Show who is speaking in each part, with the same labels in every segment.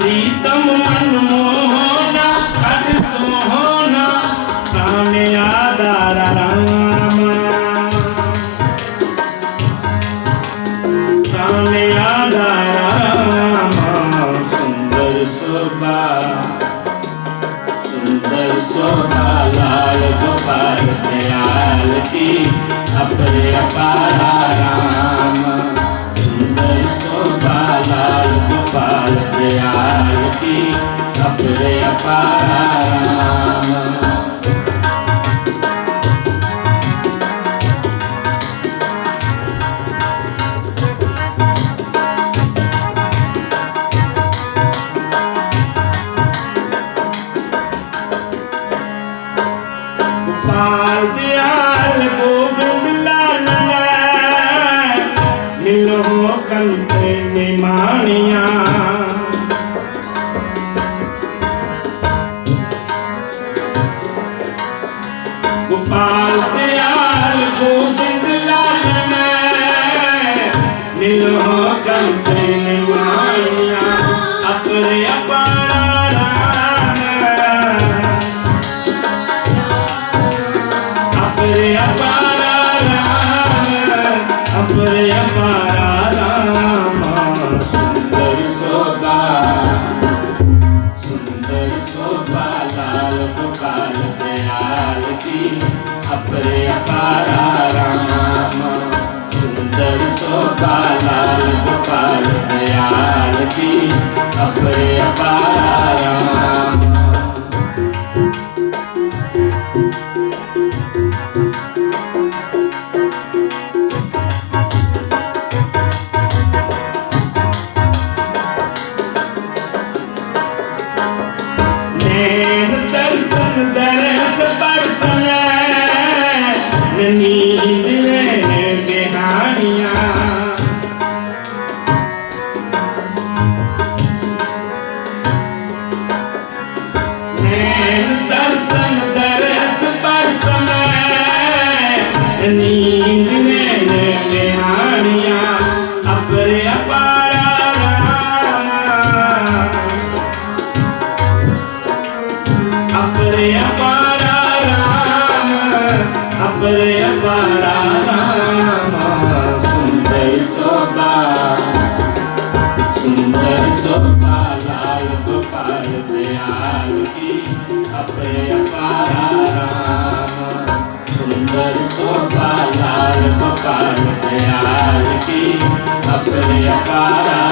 Speaker 1: Eita! ਮਿਲੋ ਕੰਤੇ ਨਿਮਾਣੀਆਂ। ਨਿਹਾਲ ਕੀ ਅਪੇ ਅਪਾਰਾ ਰਾਮ ਸੁੰਦਰ ਸੋਭਾ ਲਾਲ ਗੋਪਾਲ ਦਿਆਲ ਕੀ ਅਪੇ ਅਪਾਰਾ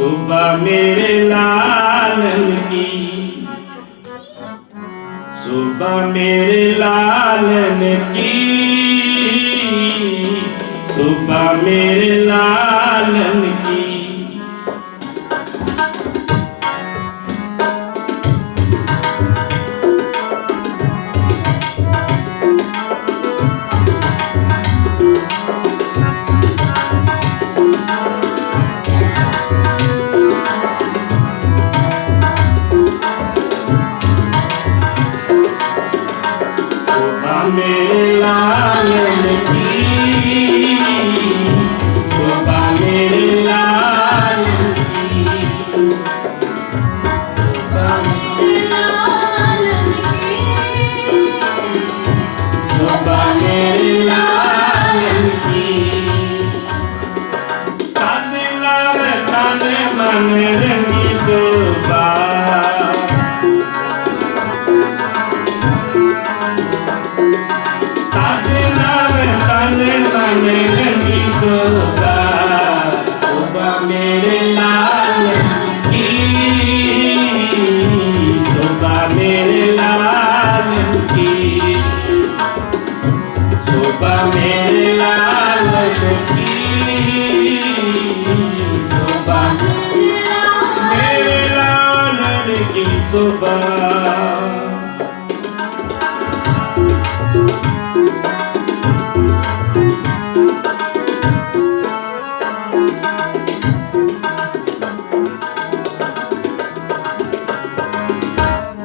Speaker 1: शोभा मेरे लालन की शोभा मेरे लालन की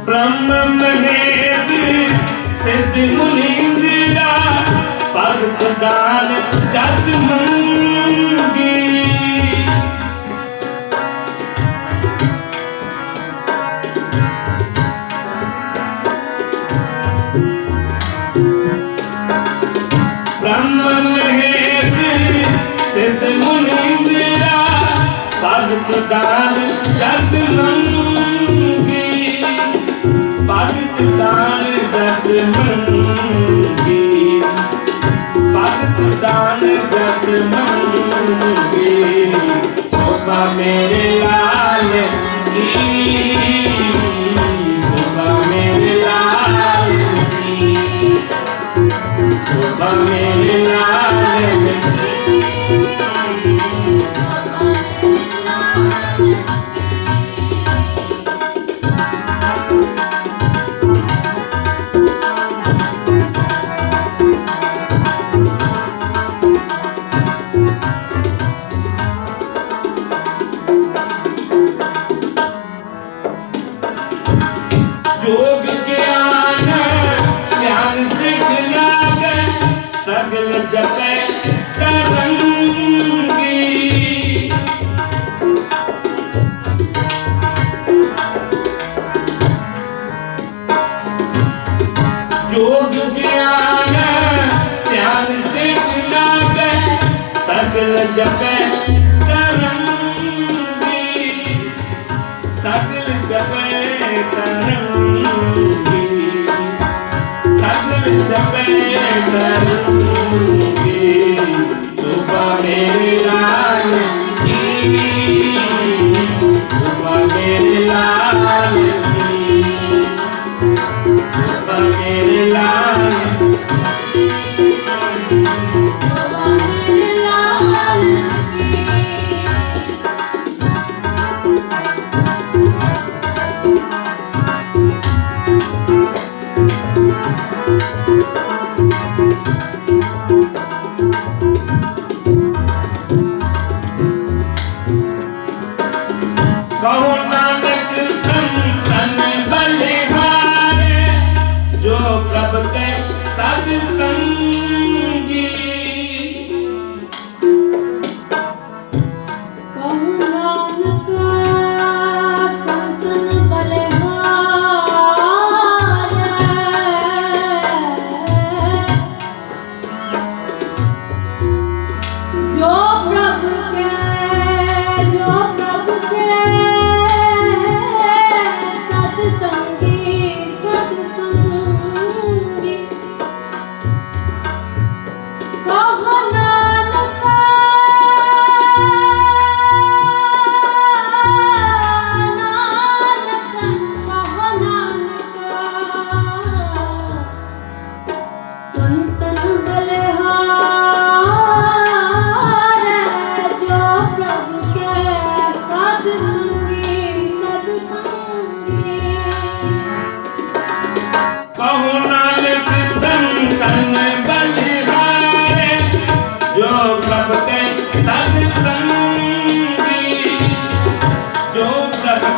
Speaker 2: பிரம்ம மகேசு செத்து
Speaker 1: முனி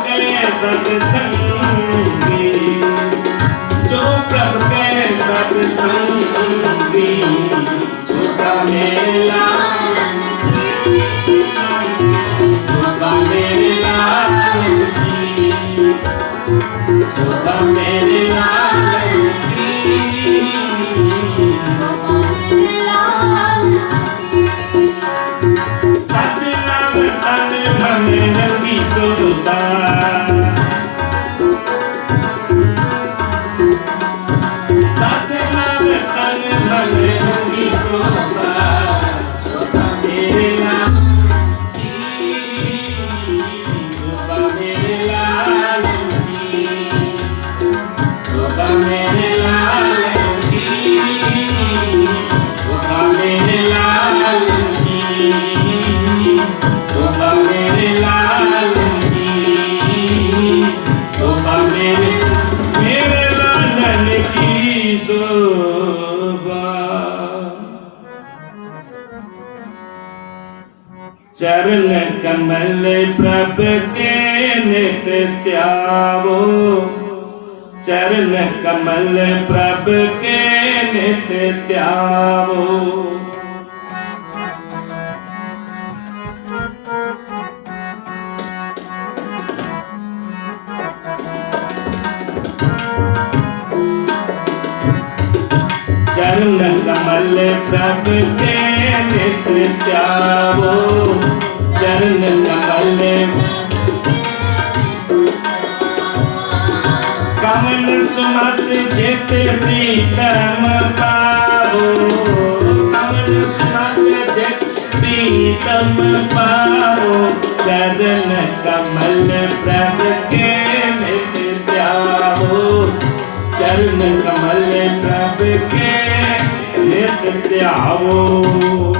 Speaker 1: Deus abençoe. ਚਰਨ ਕਮਲ ਪ੍ਰਭ
Speaker 2: ਕੇ ਨਿਤ ਧਿਆਵੋ। ਚਰਨ ਕਮਲ ਪ੍ਰਭ ਕੇ ਨਿਤ ਧਿਆਵੋ। चरण
Speaker 1: कमल प्रभ के नित ध्यावो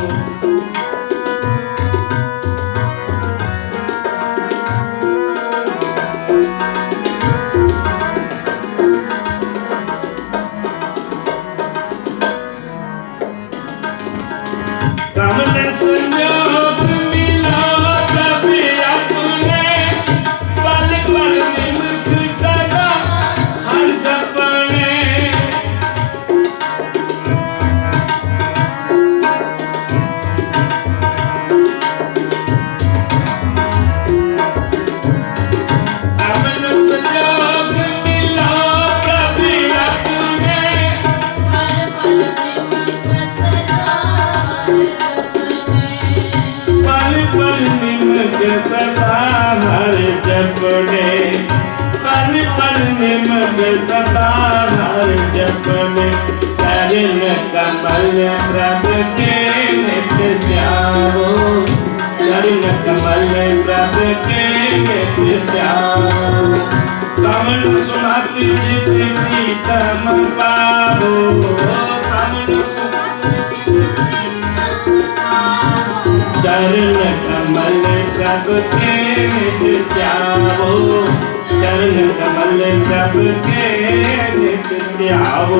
Speaker 1: ਪ੍ਰਭ ਕੇ ਨਿਤ ਧਿਆਵੋ ਚਰਨ ਕਮਲ ਪ੍ਰਭ ਕੇ ਨਿਤ ਧਿਆਵੋ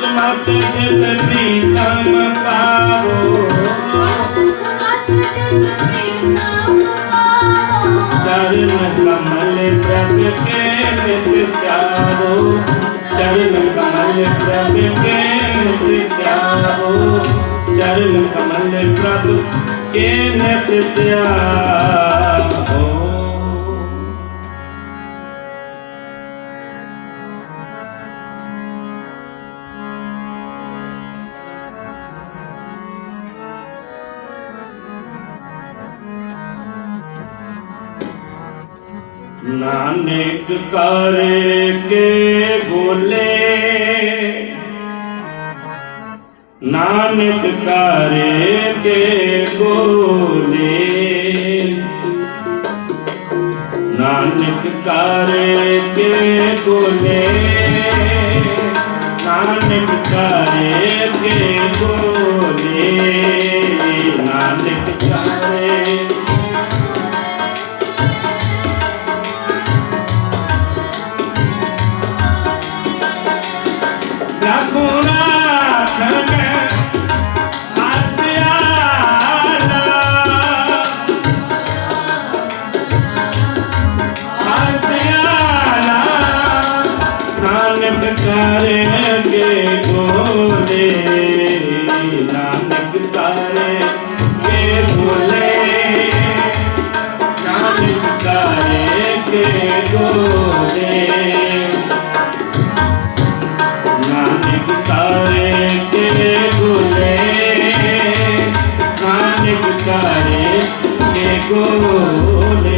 Speaker 1: ਸੁਮਤ ਜਿਤ ਪ੍ਰੀਤਮ ਪਾਵੋ ਚਰਨ ਕਮਲ ਪ੍ਰਭ ਕੇ ਕਮਲ ਪ੍ਰਭ ਕੇ ਨਿਤ ਧਿਆਵੋ ਚਰਨ ਕਮਲ ਪ੍ਰਭ ਕੇ ਨਿਤ ਕਰਕੇ ਬੋਲੇ। ਨਾਨਕ ਕਰਕੇ ਬੋਲੇ। ਨਾਨਕ ਕਰਕੇ ਬੋਲੇ। ਨਾਨਕ ਕਰਕੇ ਬੋਲੇ। रे देखो ले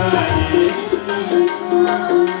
Speaker 1: Thank you.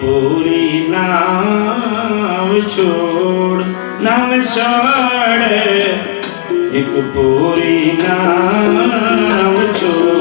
Speaker 1: ਪੂਰੀ ਨਾਮ ਛੋੜ ਨਾਮ ਛਾੜ। ਇੱਕ ਪੂਰੀ ਨਾਮ ਛੋੜ।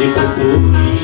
Speaker 1: ਇੱਕ ਪੂਰੀ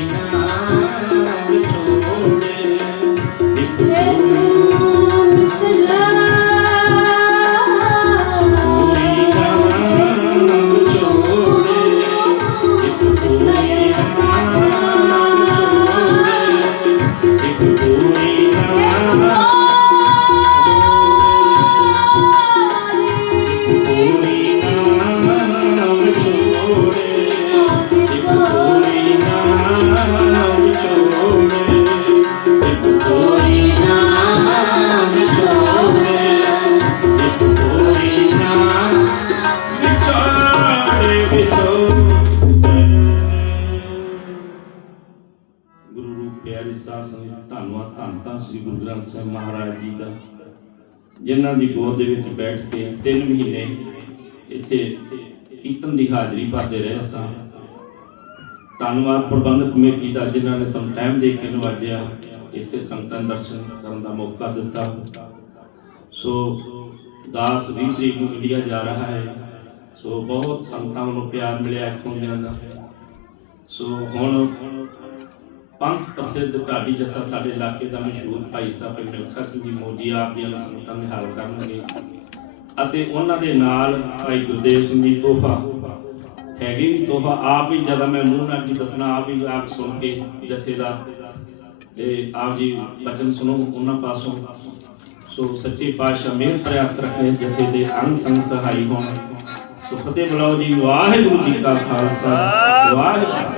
Speaker 1: ਵਿੱਚ ਬੈਠ ਕੇ 3 ਮਹੀਨੇ ਇੱਥੇ ਕੀਰਤਨ ਦੀ ਹਾਜ਼ਰੀ ਭਰਦੇ ਰਹੇ ਸਾਂ। ਧੰਨਵਾਦ ਪ੍ਰਬੰਧਕ ਕਮੇਟੀ ਦਾ ਜਿਨ੍ਹਾਂ ਨੇ ਸਾਨੂੰ ਟਾਈਮ ਦੇ ਕੇ ਨਵਾਜਿਆ, ਇੱਥੇ ਸੰਗਤਾਂ ਦਰਸ਼ਨ ਕਰਨ ਦਾ ਮੌਕਾ ਦਿੱਤਾ। ਸੋ ਦਾਸ 20 ਤਰੀਕ ਨੂੰ ਇੰਡੀਆ ਜਾ ਰਿਹਾ ਹੈ। ਸੋ ਬਹੁਤ ਸੰਗਤਾਂ ਨੂੰ ਪਿਆਰ ਮਿਲਿਆ ਇੱਥੋਂ ਦੀਆਂ ਦਾ। ਸੋ ਹੁਣ ਪੰਥ ਪ੍ਰਸਿੱਧ ਢਾਡੀ ਜੱਥਾ ਸਾਡੇ ਇਲਾਕੇ ਦਾ ਮਸ਼ਹੂਰ ਭਾਈ ਸਾਹਿਬ ਮਿਲਖਾ ਸਿੰਘ ਜੀ ਮੋਦੀ ਆਪ ਦੀਆਂ ਸੰਗਤਾਂ ਦੇ ਹਾਲ ਕਰਨਗੇ। ਅਤੇ ਉਹਨਾਂ ਦੇ ਨਾਲ ਭਾਈ ਗੁਰਦੇਵ ਸਿੰਘ ਜੀ ਤੋਹਫਾ ਹੈਗੇ ਵੀ ਤੋਹਫਾ। ਆਪ ਵੀ ਜ਼ਿਆਦਾ ਮੈਂ ਮੂੰਹ ਨਾਲ ਕੀ ਦੱਸਣਾ, ਆਪ ਵੀ ਆਪ ਸੁਣ ਕੇ ਜਥੇ ਦਾ। ਤੇ ਆਪ ਜੀ ਬਚਨ ਸੁਣੋ ਉਹਨਾਂ ਪਾਸੋਂ। ਸੋ ਸੱਚੇ ਪਾਤਸ਼ਾਹ ਮਿਹਰ ਪ੍ਰਾਪਤ ਰੱਖੇ ਜਥੇ ਦੇ ਅੰਗ ਸੰਗ ਸਹਾਈ ਹੋਣ। ਸੋ ਫਤਿਹ ਬੁਲਾਓ ਜੀ। ਵਾਹਿਗੁਰੂ ਜੀ ਕਾ ਖਾਲਸਾ। ਵਾਹਿਗੁਰੂ